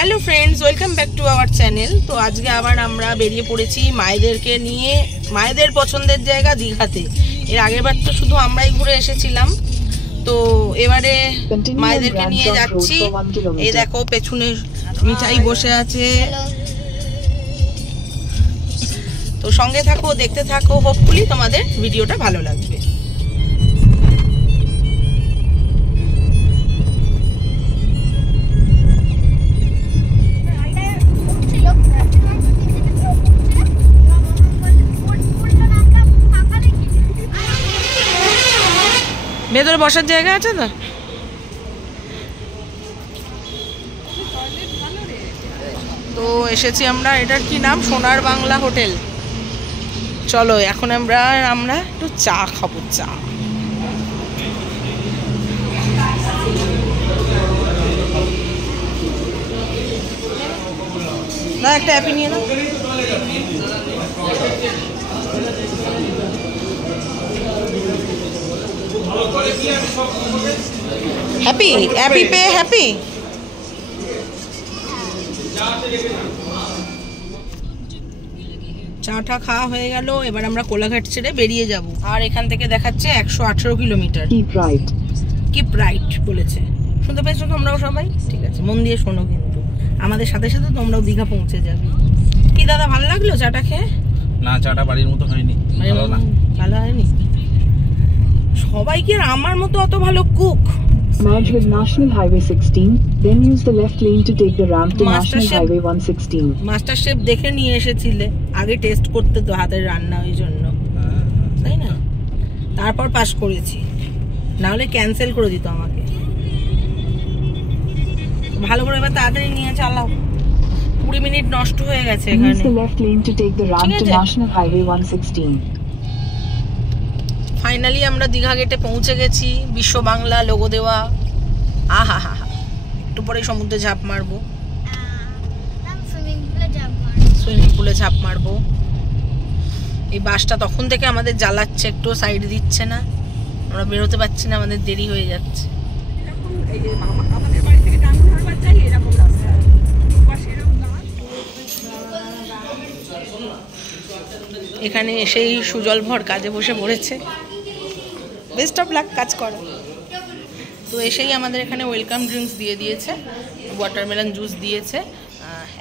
Hello friends, welcome back to our channel. তো আজকে আবার আমরা বেরিয়ে পড়েছি মায়েদেরকে নিয়ে মায়েদের পছন্দের জায়গা দীঘাতে। এর আগের বার তো শুধু আমরাই ঘুরে এসেছিলাম, তো এবারে মায়েদেরকে নিয়ে যাচ্ছি। এই দেখো পেছনে মিঠাই বসে আছে, তো সঙ্গে থাকো, দেখতে থাকো, হোপফুলি তোমাদের ভিডিওটা ভালো লাগবে। ভেতরে বসার জায়গা আছে তো? তো এসেছি আমরা, এটার কি নাম? সোনার বাংলা হোটেল। চলো এখন আমরা একটু চা খাবো। চা না, একটা অ্যাপি নিয়ে নাও। Happy happy pay happy. চাটা খাওয়া হয়ে গেল, এবার আমরা কোলাঘাট ছেড়ে বেরিয়ে যাব। আর এখান থেকে দেখাচ্ছে 118 কিলোমিটার। কিপ রাইট বলেছে, শুনতে পেয়েছো তোমরাও সবাই? ঠিক আছে, মন দিয়ে শোনো, কিন্তু আমাদের সাথে সাথে তোমরাও দীঘা পৌঁছে যাবে। কি দাদা, ভালো লাগলো চাটা খেয়ে? না, চাটা বাড়ির মতো হয়নি। ভালো হয়নি? সবাই কি আমার মতো অত ভালো cook? Merge with National Highway 16, then use the left lane to take the ramp to National Highway 116. Master chef দেখে নিয়ে এসেছিলে, আগে টেস্ট করতে তো হাতের রান্না, ওই জন্য, তাই না? তারপর পাস করেছি, না হলে ক্যান্সেল করে দিত আমাকে। ভালো করে এবার তাড়াতাড়ি নিয়ে চালাও, 20 মিনিট নষ্ট হয়ে গেছে এখানে। Use the left lane to take the ramp to National Highway 116. Finally আমরা দীঘা গেটে পৌঁছে গেছি। বিশ্ব বাংলা লোগো দেওয়া। আহা হা হা, একটু পরে সমুদ্রে ঝাঁপ মারবো, সুইমিং পুলে ঝাঁপ মারবো। এই বাসটা তখন থেকে আমাদের জ্বালাচ্ছে, একটু সাইড দিচ্ছে না, আমরা বেরোতে পারছি না, আমাদের দেরি হয়ে যাচ্ছে। এখানে এসেই সুজল ভর কাজে বসে পড়েছে। বেস্ট অফ লাক, কাজ করো। তো এসেই আমাদের এখানে ওয়েলকাম ড্রিঙ্কস দিয়ে দিয়েছে, ওয়াটারমেলন জুস দিয়েছে।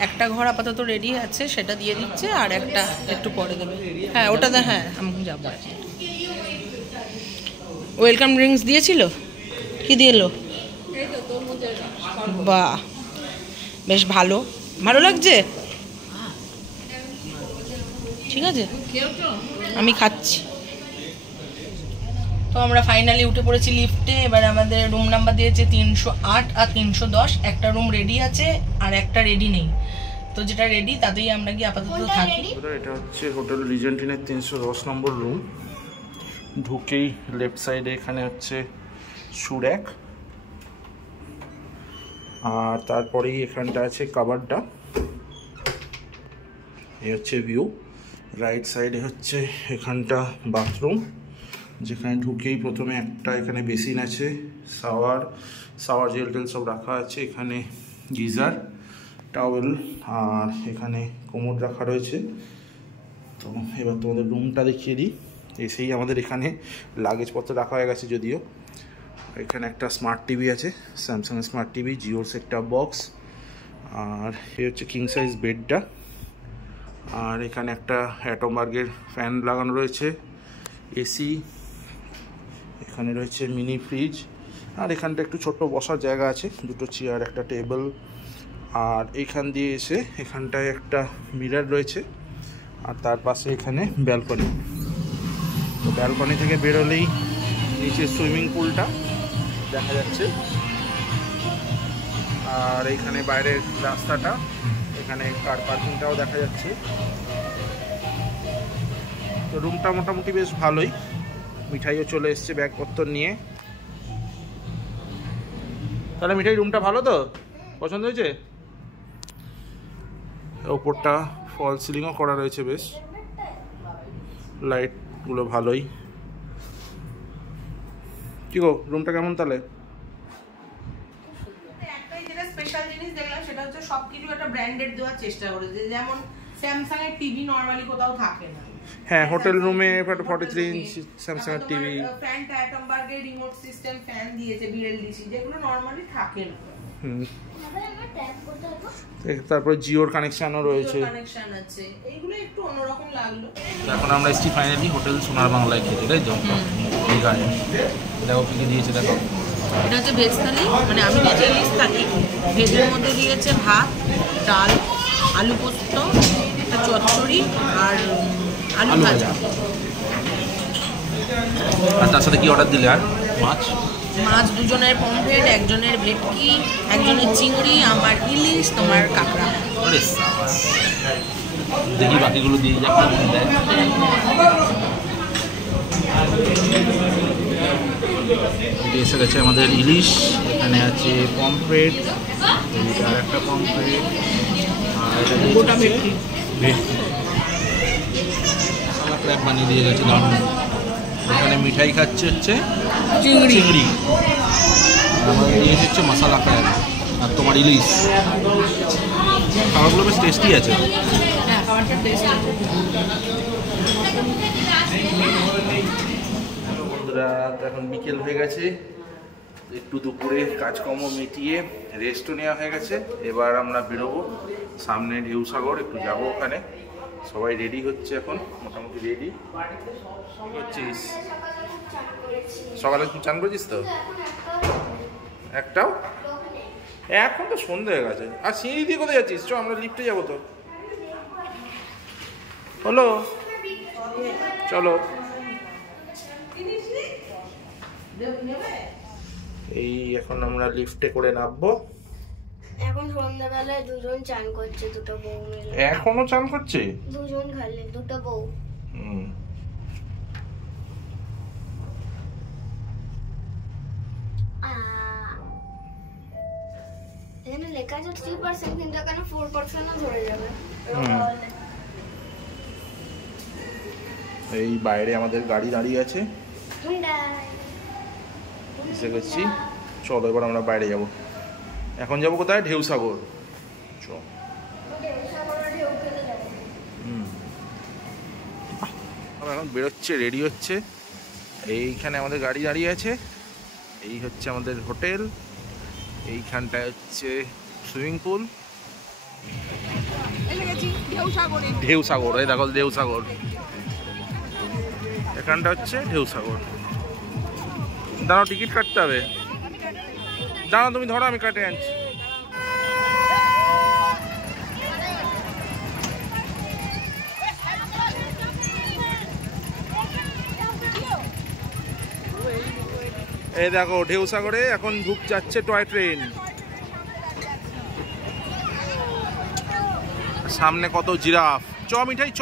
একটা ঘর আপাতত রেডি আছে, সেটা দিয়ে দিচ্ছে, আর একটা একটু পরে দেবে। হ্যাঁ ওটাতে, হ্যাঁ আমি যাবো। ওয়েলকাম ড্রিঙ্কস দিয়েছিল, কি দিয়েলো? বাহ, বেশ ভালো, ভালো লাগছে। ঠিক আছে, আমি খাচ্ছি। তো আমরা ফাইনালি উঠে পড়েছি লিফটে। এবার আমাদের রুম নাম্বার দিয়েছে 308 আর 310। একটা রুম রেডি আছে আর একটা রেডি নেই, তো যেটা রেডি তাতেই আমরা কি আপাতত থাকি। এটা হচ্ছে হোটেল রিজেন্ট ইনের 310 নম্বর রুম। ঢুকেই লেফট সাইডে এখানে হচ্ছে সুরেক, আর তারপরেই এখানটা আছে কাবারটা। এই হচ্ছে ভিউ। রাইট সাইডে হচ্ছে এখানটা বাথরুম, যেখানে ঢুকেই প্রথমে একটা এখানে বেসিন আছে, শাওয়ার জেল টেল সব রাখা আছে। এখানে গিজার, টাওয়েল, আর এখানে কোমোড রাখা রয়েছে। তো এবার তোমাদের রুমটা দেখিয়ে দিই। এসেই আমাদের এখানে লাগেজপত্র রাখা হয়ে গেছে যদিও। এখানে একটা স্মার্ট টিভি আছে, স্যামসাং স্মার্ট টিভি, জিওর সেটটপ বক্স, আর এই হচ্ছে কিং সাইজ বেডটা। আর এখানে একটা অ্যাটমবার্গের ফ্যান লাগানো রয়েছে, এসি, এখানে রয়েছে মিনি ফ্রিজ, আর এখানটা একটু ছোট্ট বসার জায়গা আছে, দুটো চেয়ার, একটা টেবিল। আর এইখান দিয়ে এসে এখানটায় একটা মিরর রয়েছে, আর তার পাশে এখানে ব্যালকনি। তো ব্যালকনি থেকে বেরোলেই নিচে সুইমিং পুলটা দেখা যাচ্ছে, আর এইখানে বাইরের রাস্তাটা, এখানে কার পার্কিংটাও দেখা যাচ্ছে। তো রুমটা মোটামুটি বেশ ভালোই। মিঠাইও চলে এসছে ব্যাগপত্র নিয়ে। তাহলে মিঠাই, রুমটা ভালো তো? পছন্দ হয়েছে? ওপরটা ফল সিলিংও করা রয়েছে, বেশ লাইটগুলো ভালোই। কি গো, রুমটা কেমন তাহলে? একটাই যেটা স্পেশাল জিনিস দেখলাম সেটা হচ্ছে সবকিছু একটা ব্র্যান্ডেড দেওয়ার চেষ্টা করেছে, যেমন স্যামসাং এর টিভি নরমালি কোথাও থাকে না। হ্যাঁ, হোটেল রুমে 43 ইঞ্চি স্যামসাং এর টিভি, ফ্যান টাইটমবার্গের রিমোট সিস্টেম ফ্যান দিয়েছে বিএলডিসি, যেগুলো নরমালি থাকে না। তারপরে জিওর কানেকশনও রয়েছে, কানেকশন আছে, এইগুলো একটু অন্যরকম লাগলো। এখন আমরা এসছি ফাইনালি হোটেল সোনার বাংলায় খেতে, তাই তো? এই গাড়ি দেখো কি দিয়েছে, দেখো। এটা হচ্ছে ভেজ থালি, মানে আমি ভেজ ইলিশ থালি। ভেজের মধ্যে দিয়েছে ভাত, ডাল, আলু পোস্ত, একটা চচ্চড়ি আর আলু ভাজা। আর তার সাথে কি অর্ডার দিলে? আর মাছ, দুজনের পমফ্রেট, একজনের ভেটকি, একজনের চিংড়ি, আমার ইলিশ, তোমার কাঁকড়া। দেখি বাকিগুলো দিয়ে যাক। এসে গেছে আমাদের ইলিশ, এখানে আছে পমফ্রেট, আর একটা পমফ্রেট, আর গোটা ভেটকি মশলা ক্র্যাব বানিয়ে দিয়ে গেছে দারুণ। এখানে মিঠাই খাচ্ছে হচ্ছে চিংড়ি, আমাদের ইলিশ হচ্ছে মশলা ক্র্যাব, আর তোমার ইলিশ। খাবারগুলো বেশ টেস্টি আছে। হ্যাঁ, খাবারটা টেস্টি আছে। বন্ধুরা, এখন বিকেল হয়ে গেছে, একটু দুপুরে কাজকর্ম মিটিয়ে রেস্টও নেওয়া হয়ে গেছে। এবার আমরা বেরোবো সামনে ঢেউসাগর, একটু যাবো ওখানে। সবাই রেডি হচ্ছে, এখন মোটামুটি রেডি হচ্ছিস। সকালে চান করেছিস তো? একটাও? এখন তো সন্ধ্যে হয়ে গেছে। আর সিঁড়ি দিয়ে কোথায় যাচ্ছিস? চ, আমরা লিফটে যাবো তো। হলো, চলো। এই এখন আমরা লিফটে করে নামবো। এখন সন্ধ্যাবেলায় দুজন চান করছে, দুটো বউ মিলে। এখনো চান করছে দুজন, খালি দুটো বউ। এখানে লেখা আছে 3%, কিন্তু এখানে 4% ধরে যাবে। এই বাইরে আমাদের গাড়ি দাঁড়িয়ে আছে, এসে গেছি। চলো এবার আমরা বাইরে যাব। এখন যাব কোথায়? ঢেউসাগর। এখন বেরোচ্ছে, রেডি হচ্ছে। এইখানে আমাদের গাড়ি দাঁড়িয়ে আছে, এই হচ্ছে আমাদের হোটেল, এইখানটায় হচ্ছে সুইমিং পুল। ঢেউসাগর, এই দেখো ঢেউসাগর, এখানটা হচ্ছে ঢেউসাগর। দাঁড়াও, টিকিট কাটতে হবে। দাঁড়াও, তুমি ধরো, আমি কাটে আনছি। এই দেখো ঢেউসাগরে এখন ঢুক যাচ্ছে টয় ট্রেন। সামনে কত জিরাফ। চ মিঠাই, চ।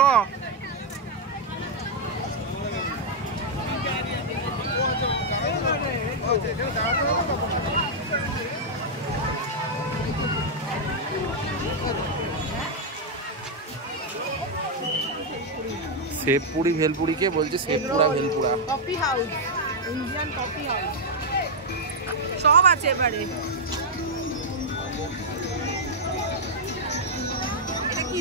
সেবপুরি ভেলপুরিকে বলছে সেবপুরা ভেলপুরা। Coffee house, Indian coffee house সব আছে এবারে। এটা কি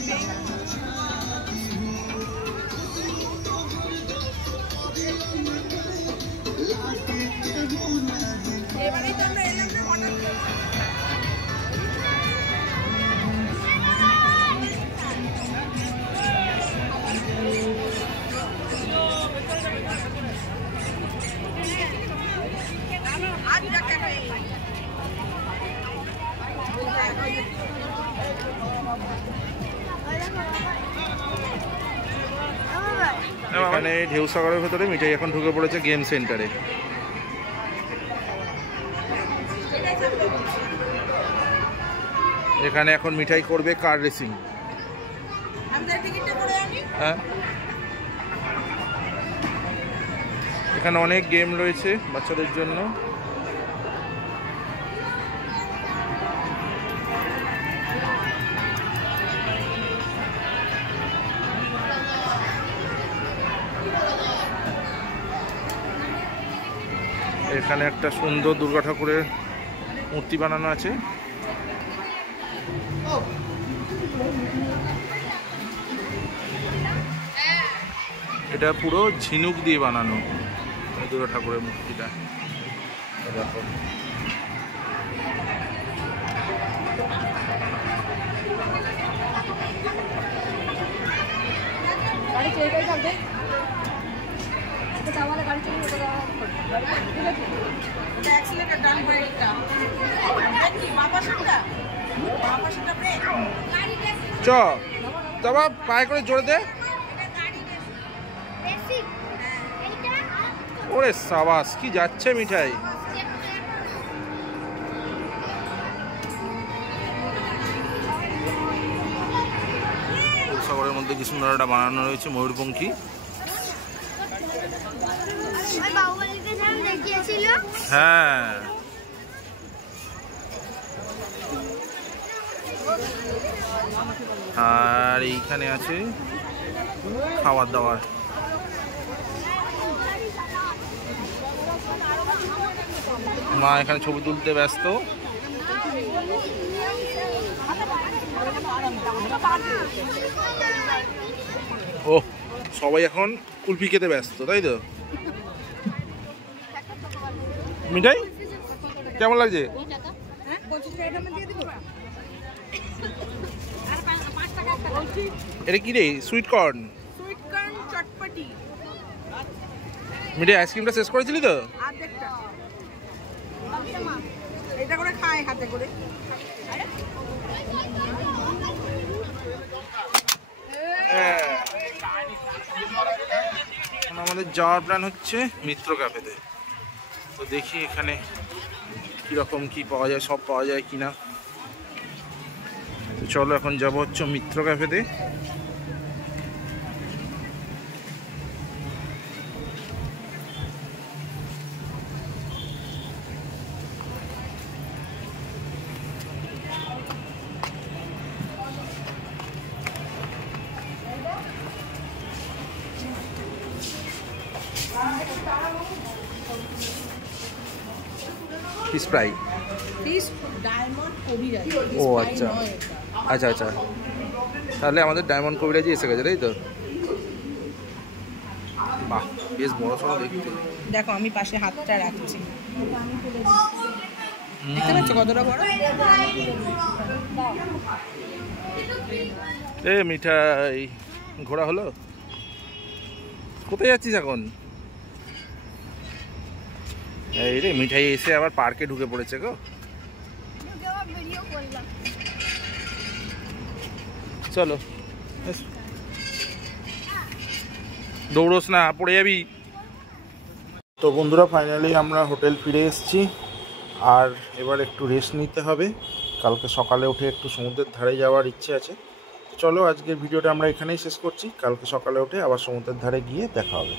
এবারেই তো আমরা এলাম না হঠাৎ। এখানে ঢেউসাগরের ভেতরে মিঠাই এখন ঢুকে পড়েছে গেম সেন্টারে। এখানে এখন মিঠাই করবে কার রেসিং। হ্যাঁ, এখানে অনেক গেম রয়েছে বাচ্চাদের জন্য। এখানে একটা সুন্দর দুর্গা ঠাকুরের মূর্তি বানানো আছে। এটা পুরো ঝিনুক দিয়ে বানানো দুর্গা ঠাকুরের মূর্তিটা। দেখো চ তবে পায়ে করে জোরে দে। ওরে সাবাস কি যাচ্ছে মিঠাই। সাগরের মধ্যে কি সুন্দর একটা বানানো রয়েছে ময়ূরপঙ্খী। হ্যাঁ আর এইখানে আছে খাবার দাবার। মা এখানে ছবি তুলতে ব্যস্ত। ও সবাই এখন কুলফি খেতে ব্যস্ত তাই তো। মিঠাই কেমন লাগছে? এটা কি রে? সুইট কর্ন চটপটি। মিঠাই আইসক্রিমটা শেষ করেছিলি তো? এটা করে খায় হাতে করে। আমাদের যাওয়ার প্ল্যান হচ্ছে মিত্র ক্যাফেতে। তো দেখি এখানে কিরকম কি পাওয়া যায়, সব পাওয়া যায় কিনা। তো চলো এখন যাবো হচ্ছে মিত্র ক্যাফেতে। ফিশ ফ্রাই, ও আচ্ছা আচ্ছা আচ্ছা, তাহলে আমাদের ডায়মন্ড কবিরাজি এসে গেছে তাই তো। বাহ বেশ বড় সড়ো দেখতে। দেখো আমি পাশে হাতটা রাখছি, দেখতে পাচ্ছ কতটা বড়। এ মিঠাই ঘোরা হলো, কোথায় যাচ্ছিস এখন? এই রে মিঠাই এসে আবার পার্কে ঢুকে পড়েছে গো। চলো দৌড়োস না, পড়ে যাবি। তো বন্ধুরা ফাইনালি আমরা হোটেল ফিরে এসেছি, আর এবার একটু রেস্ট নিতে হবে। কালকে সকালে উঠে একটু সমুদ্রের ধারে যাওয়ার ইচ্ছে আছে। চলো আজকের ভিডিওটা আমরা এখানেই শেষ করছি, কালকে সকালে উঠে আবার সমুদ্রের ধারে গিয়ে দেখা হবে।